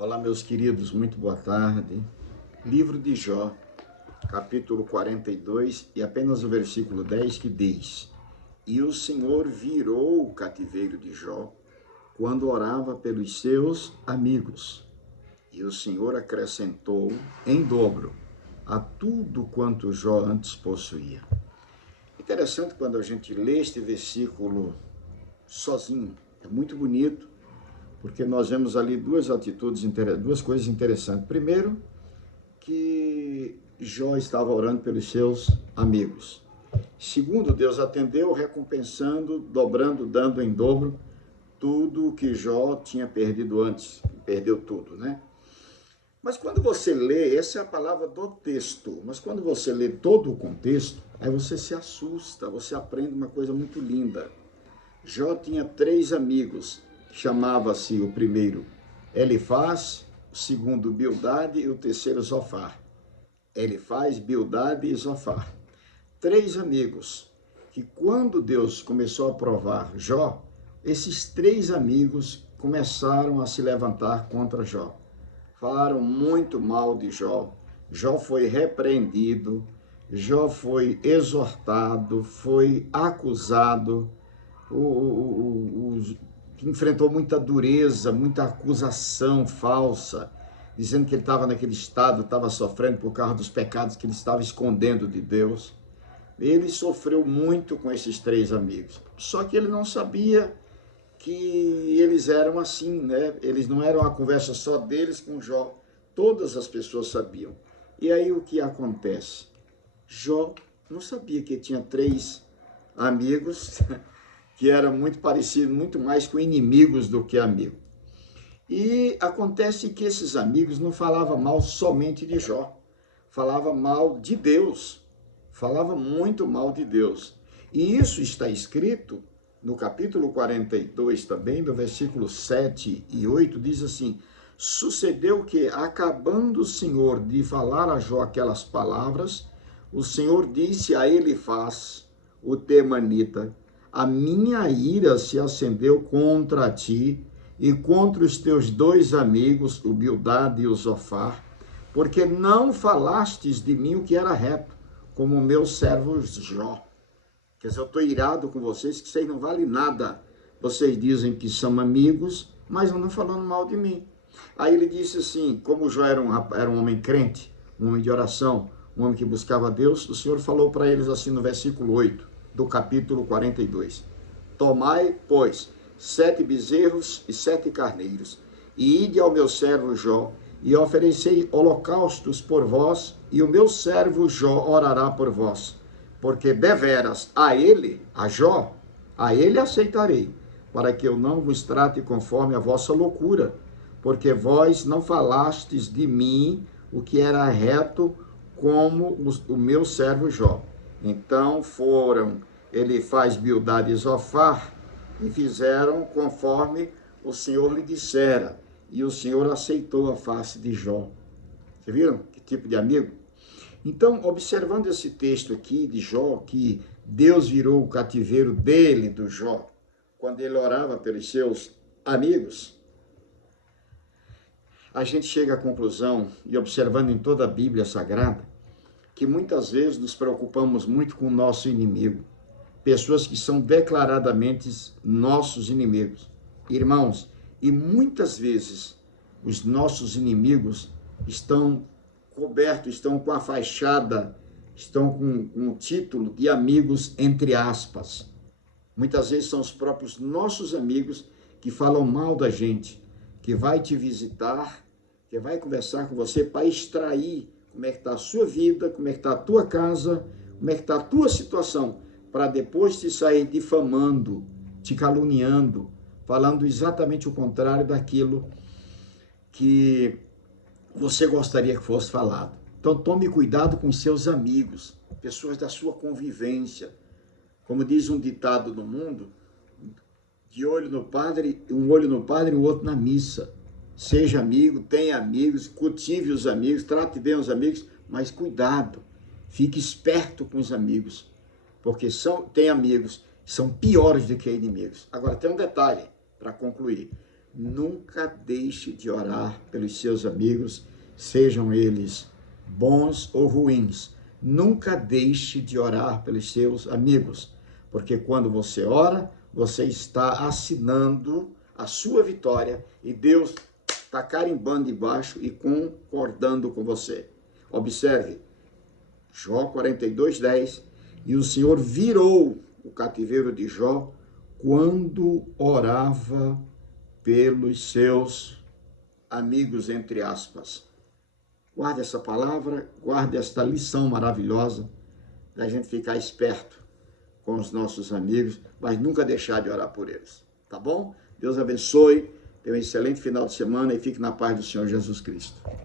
Olá, meus queridos, muito boa tarde. Livro de Jó, capítulo 42, e apenas o versículo 10 que diz: E o Senhor virou o cativeiro de Jó quando orava pelos seus amigos. E o Senhor acrescentou em dobro a tudo quanto Jó antes possuía. Interessante quando a gente lê este versículo sozinho. É muito bonito, porque nós vemos ali duas coisas interessantes. Primeiro, que Jó estava orando pelos seus amigos. Segundo, Deus atendeu, recompensando, dobrando, dando em dobro tudo o que Jó tinha perdido antes. Perdeu tudo, né? Mas quando você lê, essa é a palavra do texto, mas quando você lê todo o contexto, aí você se assusta, você aprende uma coisa muito linda. Jó tinha 3 amigos, chamava-se o primeiro Elifaz, o segundo Bildade e o terceiro Zofar. Elifaz, Bildade e Zofar. 3 amigos, que quando Deus começou a provar Jó, esses 3 amigos começaram a se levantar contra Jó. Falaram muito mal de Jó. Jó foi repreendido, Jó foi exortado, foi acusado, enfrentou muita dureza, muita acusação falsa, dizendo que ele estava naquele estado, estava sofrendo por causa dos pecados que ele estava escondendo de Deus. Ele sofreu muito com esses 3 amigos. Só que ele não sabia que eles eram assim, né? Eles não eram a conversa só deles com Jó. Todas as pessoas sabiam. E aí o que acontece? Jó não sabia que tinha 3 amigos que eram muito parecidos, muito mais com inimigos do que amigos. E acontece que esses amigos não falavam mal somente de Jó, falavam mal de Deus, falavam muito mal de Deus. E isso está escrito no capítulo 42 também, no versículo 7 e 8, diz assim: Sucedeu que, acabando o Senhor de falar a Jó aquelas palavras, o Senhor disse a Elifaz, o temanita: A minha ira se acendeu contra ti e contra os teus 2 amigos, o Bildade e o Zofar, porque não falastes de mim o que era reto, como o meu servo Jó. Quer dizer, eu estou irado com vocês, que vocês não valem nada. Vocês dizem que são amigos, mas não falando mal de mim. Aí ele disse assim, como Jó era um homem crente, um homem de oração, um homem que buscava Deus, o Senhor falou para eles assim no versículo 8 do capítulo 42. Tomai, pois, 7 bezerros e 7 carneiros, e ide ao meu servo Jó, e oferecei holocaustos por vós, e o meu servo Jó orará por vós. Porque deveras a ele, a Jó, a ele aceitarei, para que eu não vos trate conforme a vossa loucura, porque vós não falastes de mim o que era reto, como o meu servo Jó. Então foram Elifaz, Bildade e Zofar, e fizeram conforme o Senhor lhe dissera, e o Senhor aceitou a face de Jó. Vocês viram que tipo de amigo? Então, observando esse texto aqui de Jó, que Deus virou o cativeiro dele, do Jó, quando ele orava pelos seus amigos, a gente chega à conclusão, e observando em toda a Bíblia Sagrada, que muitas vezes nos preocupamos muito com o nosso inimigo, pessoas que são declaradamente nossos inimigos. Irmãos, e muitas vezes os nossos inimigos estão cobertos, estão com a fachada, estão com o título de amigos, entre aspas. Muitas vezes são os próprios nossos amigos que falam mal da gente, que vai te visitar, que vai conversar com você para extrair como é que está a sua vida, como é que está a tua casa, como é que está a tua situação, para depois te sair difamando, te caluniando, falando exatamente o contrário daquilo que você gostaria que fosse falado. Então tome cuidado com seus amigos, pessoas da sua convivência. Como diz um ditado no mundo, de olho no padre, um olho no padre e o outro na missa. Seja amigo, tenha amigos, cultive os amigos, trate bem os amigos, mas cuidado, fique esperto com os amigos, porque tem amigos que são piores do que inimigos. Agora tem um detalhe para concluir. Nunca deixe de orar pelos seus amigos, sejam eles bons ou ruins. Nunca deixe de orar pelos seus amigos, porque quando você ora, você está assinando a sua vitória e Deus está carimbando embaixo e concordando com você. Observe, Jó 42:10, e o Senhor virou o cativeiro de Jó quando orava pelos seus amigos, entre aspas. Guarde essa palavra, guarde esta lição maravilhosa, da gente ficar esperto com os nossos amigos, mas nunca deixar de orar por eles, tá bom? Deus abençoe, tenha um excelente final de semana e fique na paz do Senhor Jesus Cristo.